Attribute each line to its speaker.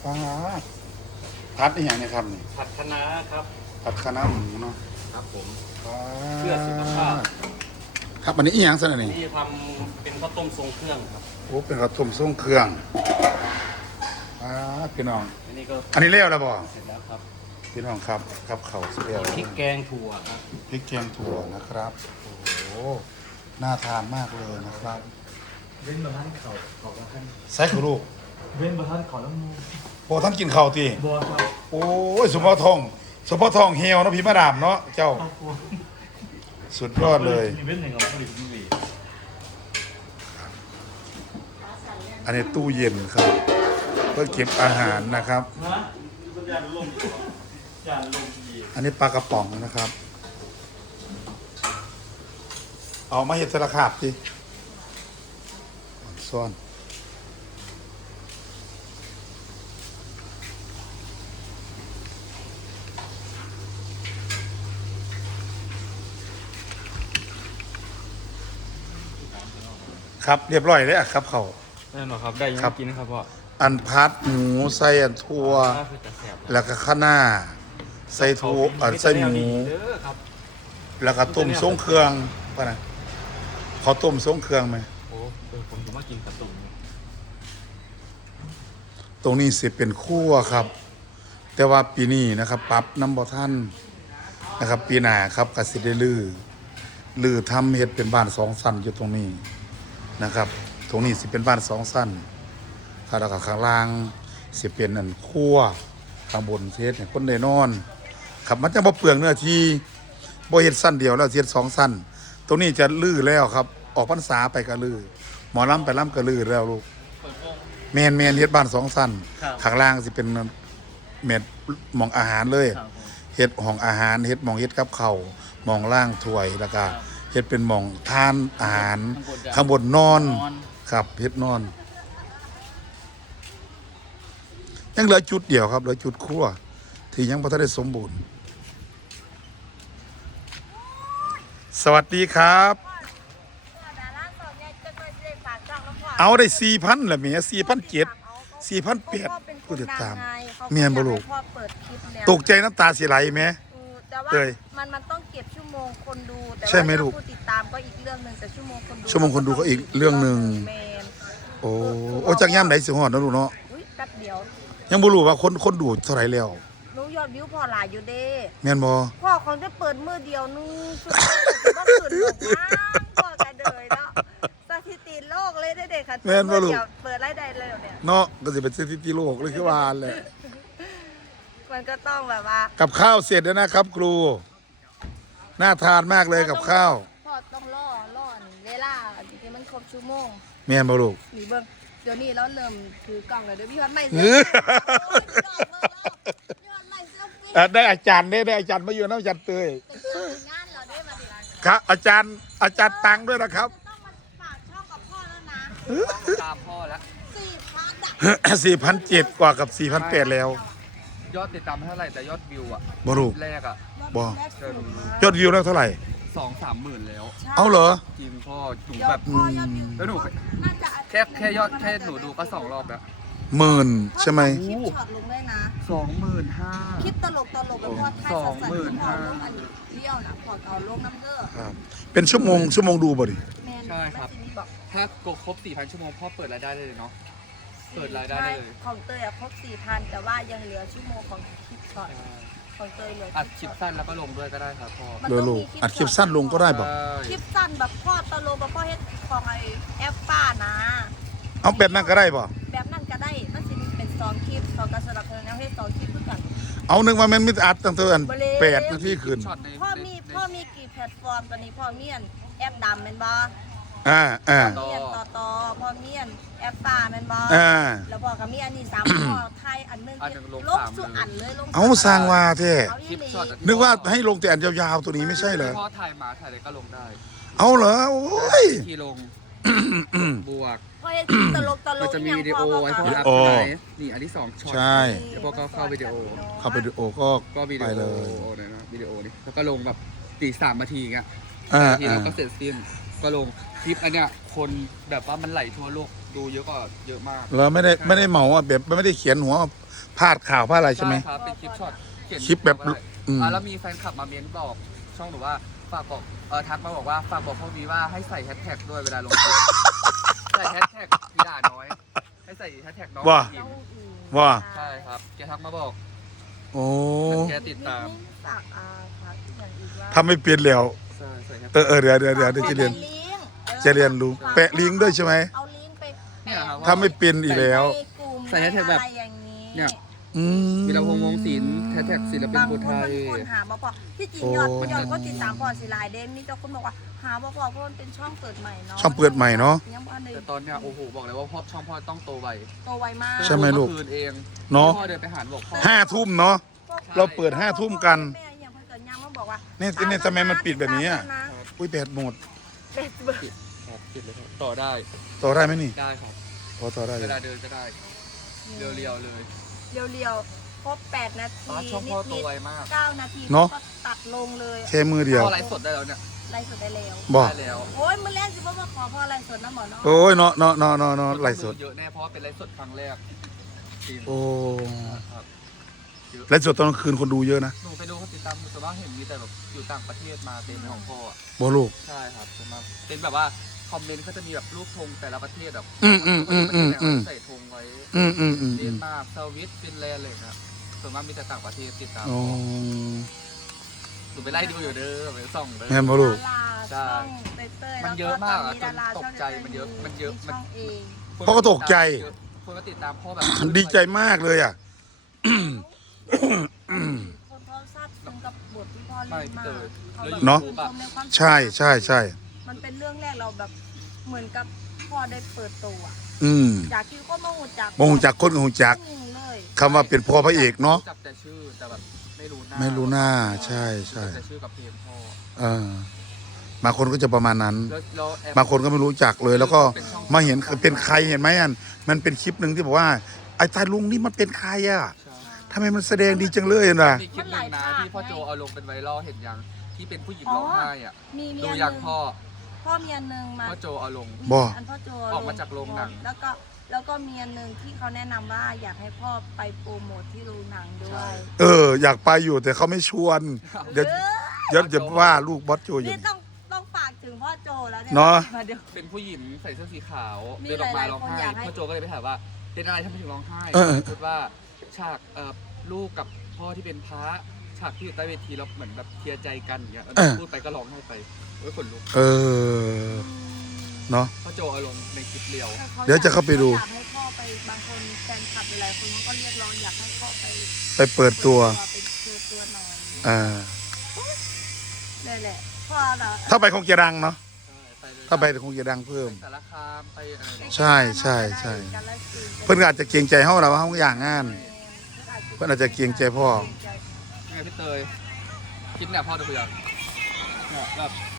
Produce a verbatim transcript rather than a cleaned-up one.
Speaker 1: ปลาผัดอีกอย่างนะครับนี่
Speaker 2: ผัดคะน้าครับ
Speaker 1: ผัดคะน้าหมูเนาะ
Speaker 2: ครับผม
Speaker 1: ปลา
Speaker 2: เพื่อสุขภาพ
Speaker 1: ครับอันนี้อีกอย่างสนะนี่
Speaker 2: นี่ทำเป็นข้าวต้มทรงเครื่องครับ
Speaker 1: โอ้เป็นข้าวต้มทรงเครื่องปลาพี่น้อง
Speaker 2: อันนี้ก็
Speaker 1: อันนี้เลี้ยวแล้วบ่
Speaker 2: เสร็จแล้วครับ
Speaker 1: พี่น้องครับครับเขาเลี้ยว
Speaker 2: พริกแกงถั่วครับ
Speaker 1: พริกแกงถั่วนะครับโอ้โหน่าทานมากเลยนะครับ
Speaker 2: เว้นบะท่านเข่าขอบท่าน
Speaker 1: ใส่ขลูก
Speaker 2: เว้นบะท่านขอน้ำมู
Speaker 1: โอ้ท่านกินข้าวตี
Speaker 2: บัวครับ
Speaker 1: โอ้ยสมพอทองสมพอทองเฮียวนะพี่มาดามเนาะเจ้าสุดยอดเลยอันนี้ตู้เย็นครับเพื่อเก็บอาหารนะครับอันนี้ปลากระป๋องนะครับเอามาเห็ดสลักขาบดิซ่อนครับเรียบร้อยเลยอะครับเขา
Speaker 2: แน่นอนครับได้ยังกินนะครับพ่อ
Speaker 1: อันพัดหมูใส่อันทั่วแล้วก็ข้าวหน้าใส่ทั่วอันใส่หมูแล้วก็ต้มทรงเครื่องป่ะนะเขาต้มทรงเครื่องไหม
Speaker 2: โอ้ผมจะมากินกระตุ้ง
Speaker 1: ตรงนี้สิเป็นคั่วครับแต่ว่าปีนี้นะครับปรับน้ำบ่ท่านนะครับปีหน้าครับกสิได้ลือลือทำเห็ดเป็นบ้านสองสั้นอยู่ตรงนี้นะครับตรงนี้สิเป็นบ้านสองสั้นข้างล่างข้างล่างสิเป็นอันคั่วข้างบนเฮ็ดเนี่ยคนได้นอนครับมันจะบ่เปลืองเนื้อที่บ่เฮ็ดสั้นเดียวแล้วเฮ็ดสองสั้นตรงนี้จะลือแล้วครับออกพรรษาไปก็ลือหมอลำไปลำก็ลือแล้วลูกแมนแมนเฮ็ดบ้านสองสั้นข้างล่างสิเป็นเม็ดหม่องอาหารเลยเฮ็ดห้องอาหารเฮ็ดหม่องเฮ็ดกับข้าวหม่องล่างถ้วยแล้วก็เฮ็ดเป็นหม่องทานอาหารข้างบนนอนครับเฮ็ดนอนยังเหลือจุดเดียวครับเหลือจุดครัวที่ยังบ่ทันได้สมบูรณ์สวัสดีครับเอาได้ สี่พัน แล้วแหม สี่พันเจ็ดร้อย สี่พันแปดร้อย ผู้ติดตามเมียนบ่ลูกตกใจน้ำตาสิไหลแหม
Speaker 3: แต่ว่ามันมันต้องเก็บชั่วโมงคนดูแต่
Speaker 1: ว่า
Speaker 3: ผู้ติดตามก็อีกเรื่องนึงแต่ชั่วโมงคนดู
Speaker 1: ชั่วโมงคนดูก็อีกเรื่องนึงโอ้โอ้จักยามไหนสิฮอดนะลูกเนาะ
Speaker 3: อุ๊ยแป๊บเดียว
Speaker 1: ยังบ่รู้ว่าคนคนดูเท่าไหร่แล้ว
Speaker 3: รู้ยอดวิวพอหลายอยู่เด้
Speaker 1: แม่นบ่
Speaker 3: พ่อของได้เปิดมื้อเดียวนึงบ่ขึ้นหรอกนะพ่อกระเดยเนาะสถิติโลกเลยได้เด็กค่ะ
Speaker 1: แม่นบ่ลูก
Speaker 3: เปิดรายได้เลยเนี่ย
Speaker 1: เนาะก็สิเป็นสถิติโลกเลยคือว่าแหละ
Speaker 3: มันก็ต้องแบบว่า
Speaker 1: กับข้าวเสร็จแล้วนะครับครูน่าทานมากเลยกับข้าว
Speaker 3: พ่อต้องรอรอเวลาที่มันครบชั่วโมง
Speaker 1: แม่นบ่ลูก
Speaker 3: นี่เบิ่งเดี๋ยวนี้เราเริ่มถือกล่องแล้วเดี๋ยวพี่วันใหม่
Speaker 1: เออได้อาจารย์ได้ได้อาจารย์มาอยู่นะอาจารย์เตยครับอาจารย์อาจารย์ตังด้วยนะครับ
Speaker 3: ต้องมาฝากช่องกับพ่อแล้วนะ
Speaker 2: ตามพ่อแล้ว
Speaker 3: สี่พัน
Speaker 1: สี่พันเจ็ดกว่ากับสี่พันแปดแล้ว
Speaker 2: ยอดติดตามเท่าไหร่แต่ยอดวิวอ่ะ
Speaker 1: บ่รู้
Speaker 2: แรกอ่ะ
Speaker 1: บ่ยอดวิวแล้วเท่าไหร่
Speaker 2: สองสามหมื่นแล้ว
Speaker 1: เอาเหรอ
Speaker 2: จริงพ่อหนูแบบแล้วหนูแค่แค่ยอดแค่หนูดูก็สองรอบแล้ว
Speaker 1: หมื่นใช่ไหม
Speaker 3: คลิปช็อตลงได้นะ
Speaker 2: สองหมื่นห้า
Speaker 3: คลิปตลกตลกแบบว่าไทยสัสๆพอลงอันเที่ยวนะพอเอาลงน้ำเกลือ
Speaker 1: ครับเป็นชั่วโมงชั่วโมงดูบ่ดิ
Speaker 2: ใช่ครับถ้ากดครบสี่พันชั่วโมงพ่อเปิดรายได้เลยเนาะเปิดรายได้เลย
Speaker 3: ของเตยอะครบสี่พันแต่ว่ายังเหลือชั่วโมงของคลิปช็อตของเตยเลย
Speaker 2: อัดคลิปสั้นแล้วก็ลงด้วยก็ได้ครับพ่อ
Speaker 1: เลยลงอัดคลิปสั้นลงก็ได้บอก
Speaker 3: คลิปสั้นแบบพ่อตลกแบบพ่อเฮ็ดของไอแอปป้านะ
Speaker 1: เอาแบบนั้นก็ได้ป่ะ
Speaker 3: แบบนั้นก็ได้มันสิเป็นสองคลิปสองการสลับกันแล้วให้สองคลิปเพื่อกัน
Speaker 1: เอาหนึ่งว่ามันมีอัดตั้งแต่อันแปดนาทีขึ้น
Speaker 3: พ่อมีพ่อมีกี่แพลตฟอร์มตอนนี้พ่อมีแอปดำเป็นบ่
Speaker 1: อ่าอ่า
Speaker 3: มีต่อต่อพ่อมีแอปป้าเป็นบ่
Speaker 1: อ่า
Speaker 3: แล้วพ่อก็มีอันนี้สามพ่อไทยอันนึงลบสุดอันเลยลง
Speaker 1: เอาสร้างว่าแท้นึกว่าให้ลงแต่อันยาวๆตัวนี้ไม่ใช่เหรอ
Speaker 2: พ่อถ่ายมาถ่ายอะไรก็ลงได้
Speaker 1: เอาเหรอโอ้ย
Speaker 2: ที่ลงบวก
Speaker 3: พอเห็นตลกตลก
Speaker 2: จะมีวิดีโอไว้พออัพนี่อันที่สองช็อต
Speaker 1: ใช่
Speaker 2: แล้วพอก็เข้าวิดีโอ
Speaker 1: เข้าวิดีโอก็
Speaker 2: ก็วิดีโอเลยนะวิดีโอนี่แล้วก็ลงแบบตีสามนาทีเงี้ยทีแล้วก็เสร็จสิ้นก็ลงคลิปอันเนี้ยคนแบบว่ามันไหลทั่วโลกดูเยอะก็เยอะมาก
Speaker 1: เราไม่ได้ไม่ได้เหมาอ่ะแบบไม่ได้เขียนหัวพาดข่าวพาดอะไรใช่ไหม
Speaker 2: ครับเป็นคลิปช็อตเขียน
Speaker 1: คลิปแบบอืม
Speaker 2: อ่าแล้วมีแฟนคลับมาเม้นบอกช่องหนูว่าฝากบอกเออทักมาบอกว่าฝากบอกพ่อวีว่าให้ใส่แฮชแท็กด้วยเวลาลงคลิปใส่แฮชแท็กพีด่าน้อยให้ใส่แฮชแท็กน้อง
Speaker 1: ว่า
Speaker 2: อิง
Speaker 1: ว่า
Speaker 2: ใช่ครับแกทักมาบอก
Speaker 1: โอ้
Speaker 2: แกติดตาม
Speaker 3: ฝากอาครับอย่างอีกว่า
Speaker 1: ทำไม่เปลี่ยนแล้ว
Speaker 2: ใช่ใส่แฮช
Speaker 1: เออเออเดี๋ยวเดี๋ยวเดี๋ยวเดี๋ยวจะเรียน จะเรียนรู้แปะลิงก์ด้วยใช่ไหม
Speaker 3: เอาลิงก์ไป
Speaker 2: เนี่ยครับ
Speaker 1: ถ้าไม่เป็นอีกแล้ว
Speaker 3: ในกลุ่ม
Speaker 2: ใส่แฮชแท็กแบบ
Speaker 3: อะไรอย่างนี้
Speaker 2: เนี่ย
Speaker 1: อืม
Speaker 2: วีรพงษ์วงศิลป์แฮชแท็กศิลปิน
Speaker 3: บาง
Speaker 2: ภู
Speaker 3: คน
Speaker 2: ไทย
Speaker 3: บางคนหาบ่พอที่จริง
Speaker 1: โอ้
Speaker 3: ยอดยอดก็ติดตามพอสิหลายเดนมีแต่คนบอกว่าหาบ่พอเพราะมันเป็นช่องเปิดใหม่เนาะ
Speaker 1: ช่องเปิดใหม่เนาะ
Speaker 3: ยังบ่ได้
Speaker 2: แต่ตอนเนี้ยโอ้โหบอกเลยว่าพ่อช่องพ่อต้องโตไว
Speaker 3: โตไวมาก
Speaker 1: ใช่ไหมลูก
Speaker 2: เอคืนเอง
Speaker 1: เนาะ
Speaker 2: พ่อเดินไปหาบอกพ่อ
Speaker 1: ห้าทุ่มเนาะ เราเปิดห้าทุ่มกัน
Speaker 3: แม่อย่างเพิ่นเกิดยังมาบอกว่า
Speaker 1: นี่นี่ทำไมมันปิดแบบนี้อ่ะ
Speaker 3: ติดตามแล้วนะ
Speaker 1: อุ้ยแบตหมด
Speaker 3: เป็ดเบิด
Speaker 2: ครับปิดเลยครับต่อได้
Speaker 1: ต่อได้ไหมนี่
Speaker 2: ได้ครับ
Speaker 1: พอต่อได้อ
Speaker 2: เว
Speaker 1: ยู่
Speaker 2: ลาเดินก็ได้เรียวๆเลย
Speaker 3: เรียวๆครบแปดนา
Speaker 2: เพราะ
Speaker 3: ที
Speaker 2: ช่องพ่อโต
Speaker 3: นิด
Speaker 2: ไวมาก
Speaker 3: ๆเก้านาที
Speaker 1: เนาะ
Speaker 3: ก็ตัดลงเลย
Speaker 1: แค่มือเดียว
Speaker 2: พ่อไลฟ์สดได้แล้วเนี่ย
Speaker 3: ไล่สดได้แล้ว
Speaker 1: บอก
Speaker 2: ได้แล้ว
Speaker 3: โอ้ยมือแรกสิว่ามาขอพ่อไล่สดนะหมอเนาะ
Speaker 1: โอ้ยเนาะเนาะเนาะเนาะเนาะไลฟ์สด
Speaker 2: เยอะแน่เพราะว่าเป็นไลฟ์สดครั้งแรกจริง
Speaker 1: โอ้
Speaker 2: ครับเยอะ
Speaker 1: ไลฟ์สดตอนกลางคืนคนดูเยอะนะ
Speaker 2: หนูไปดูเขาติดตามส่วนมากเห็นมีแต่แบบอยู่ต่างประเทศมาเต็มในของพ่ออะ
Speaker 1: บอลูก
Speaker 2: ใช่ครับส่วนมากเป็นแบบว่าคอมเมนต์เขาจะมีแบบรูปธงแต่ละประเทศแบบ
Speaker 1: อืมอืมอืมอืมอืม
Speaker 2: ใส่ธงไว้
Speaker 1: อืมอืมอืม
Speaker 2: เด
Speaker 1: อืม
Speaker 2: นมาร์กสวิตฟินแลนด์อะไรอย่างเงี้ยส่วนมากมีแต่ต่างประเทศติดตาม
Speaker 1: โอ้
Speaker 2: หนูไปไล่ดูอยู่เด้อไปส่องเด้อ
Speaker 1: แม่นบอลูก
Speaker 3: ดาราช่องเต้ยเต้ย
Speaker 2: มันเยอะมากอะ
Speaker 3: แล้วตนนี้ดารา
Speaker 2: จนตกใจมันเยอะมันเยอะมัน
Speaker 3: ช่องเอง
Speaker 1: พ่อก็ตกใจ
Speaker 2: คนมาติดตามพ่อแบบ
Speaker 1: ดีใจมากเลยอ่ะ
Speaker 3: คนเขาทราบซึ้งกับบทที่พ่อ
Speaker 2: ไม่
Speaker 3: เล่นมาก
Speaker 2: เตย
Speaker 3: เขา
Speaker 2: แล้ว
Speaker 3: แบบ
Speaker 2: ยู
Speaker 1: เนาะ
Speaker 2: ทูบอะ
Speaker 3: ชมในความ
Speaker 1: ใช่ใช่ใช่
Speaker 3: มันเป็นเรื่องแรกเราแบบเหมือนกับพ่อได้เปิดตัวอะ
Speaker 1: อืม
Speaker 3: จากที่ก็มาหูจัก
Speaker 1: มองจากคนกับหูจัก
Speaker 3: อืมเลย
Speaker 1: คำว่าเป็นพ่อพระเอกเนาะ
Speaker 2: รู้จักแต่ชื่อแต่แบบไม่รู้หน้า
Speaker 1: ไม่รู้หน้า ใช่ใช่
Speaker 2: รู้จักแต่ชื่อกับเพลงพ่อ
Speaker 1: เออบางคนก็จะประมาณนั้น
Speaker 2: แล้วแล้วแอป
Speaker 1: บางคนก็ไม่รู้จักเลย แล้วก็มาเห็นเป็นใครเห็นไหมอันมันเป็นคลิปหนึ่งที่บอกว่าไอ้ตาลุงนี่มันเป็นใครอ่ะ
Speaker 2: ใช่
Speaker 1: ทำไมมันแสดงดีจังเลยนะ
Speaker 2: มีคลิปหนึ่งนะที่พ่อโจเอาลงเป็นไวรัลเห็นยังที่เป็นผู้หญิงร้องไห้อ่ะ
Speaker 3: มีเมี
Speaker 2: ดู
Speaker 3: ยห
Speaker 2: ยั
Speaker 3: นึ่
Speaker 2: ง
Speaker 3: ง
Speaker 2: พ่อ
Speaker 3: พ่อเมียหนึ่งมา
Speaker 2: พ่อโจเอาลง
Speaker 1: บ่
Speaker 3: อันพ่อโจ
Speaker 2: ออกมาจากโรงหนัง
Speaker 3: แล้วก็แล้วก็เมียหนึ่งที่เขาแนะนำว่าอยากให้พ่อไปโปรโมทที่โรงหนังด้วย
Speaker 1: เออ อยากไปอยู่แต่เขาไม่ชวน เดี๋ยว
Speaker 3: เออ
Speaker 1: เดี๋ยวจะว่าลูกบอสโจอยู่
Speaker 3: นี่ต้องต้องฝากถึงพ่อโจแล้วเนี่ย
Speaker 1: เนาะ
Speaker 3: มาเดี๋ยว
Speaker 2: เป็นผู้หญิงใส่เสื้อสีขาว
Speaker 3: มี
Speaker 2: เดินออกมา
Speaker 3: หลายๆ
Speaker 2: ร้อง
Speaker 3: คน
Speaker 2: ไห้
Speaker 3: อยากให้
Speaker 2: พ่อโจก็เลยไปถามว่าเป็นอะไรทำไมถึงร้องไห้
Speaker 1: เออเออ
Speaker 2: พูดว่าฉากเอ่อลูกกับพ่อที่เป็นพระฉากที่อยู่ใต้เวทีเราเหมือนแบบเคลียร์ใจกันอย่างเงี้ยแล้วพูดไปก็ร้องไห้ไปโอ้ยขนลุก
Speaker 1: เออ เนาะ
Speaker 2: พ่อโจเอาลงในคลิปเดียว
Speaker 1: เดี๋ยวจะเข้าไปดู
Speaker 3: อยากให้พ่อไปบางคนแฟนคลับหลายคนเขาก็เรียกร้องอยากให้พ่อไป
Speaker 1: ไปเปิดตัว
Speaker 3: ไปเปิดตัวหน่อย
Speaker 1: อ่า
Speaker 3: นี่แหละพ่อเหรอ
Speaker 1: ถ้าไปคงจะดังเนาะ
Speaker 2: ไปเลย
Speaker 1: ถ้าไปคงจะดังเพิ่ม
Speaker 2: สารคามไปอะไรเนี่ย
Speaker 1: ใช่ใช่ใช่
Speaker 3: กาฬสินธุ์
Speaker 1: เพื่อนก็อาจจะเกรงใจเขาเราว่าเขาอย่างงาน เพิ่นอาจจะเกรงใจพ่อ
Speaker 2: ไงพี่เตยคลิปเนี่ยพ่อดูเพื่อนเนี่ยแบบ